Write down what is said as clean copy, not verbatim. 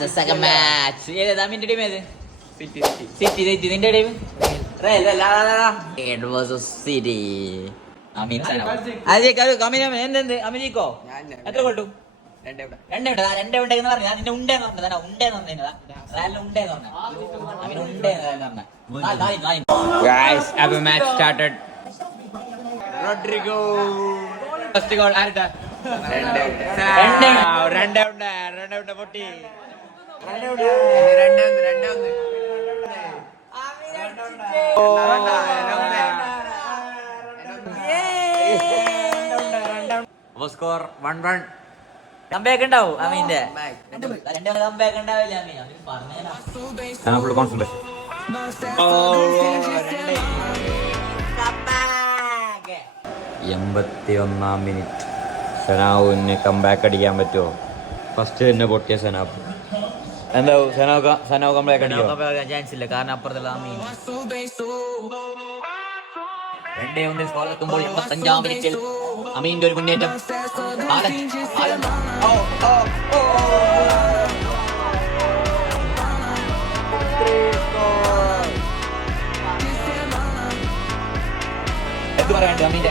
the second match. ഏതാ നിന്റെ team ഏത്? സിറ്റി. നിന്റെ team? It was a city. അമീൻ എന്ത് അമീനിക്കോ എത്ര കൊണ്ടു? രണ്ടേ ഉണ്ടെന്ന് പറഞ്ഞു. നിന്റെ ഉണ്ടെന്ന് പറഞ്ഞതാ. Guys, have a match started. Rodrigo. First goal ആരുടെ? രണ്ടേ ഉണ്ട് പൊട്ടി. സ്കോർ 1-1. കംബാക്ക് ഉണ്ടാവും അമീന്റെ. കംബാക്ക് ഉണ്ടാവില്ല അമീൻ. Full concentration. 81 മിനിറ്റ്. സനാവിന് കംബാക്ക് അടിക്കാൻ പറ്റുമോ? ഫസ്റ്റ് തന്നെ പൊട്ടിയ സനാബ്. എന്താവും സനാവ് കംബാക്ക് അടിക്കാൻ ചാൻസ് ഇല്ല. കാരണം അപ്പുറത്തുള്ള അമീൻ 2-1 സ്കോർ എത്തുമ്പോൾ 85-ാം മിനിറ്റിൽ അമീന്റെ ഒരു മുന്നേറ്റം. എന്ത് പറയാണ്ട് അമീന്റെ